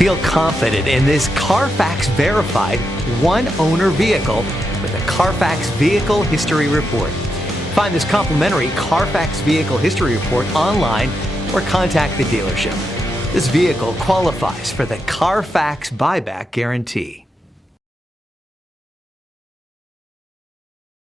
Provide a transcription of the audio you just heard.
Feel confident in this Carfax verified one-owner vehicle with a Carfax Vehicle History Report. Find this complimentary Carfax Vehicle History Report online or contact the dealership. This vehicle qualifies for the Carfax Buyback Guarantee.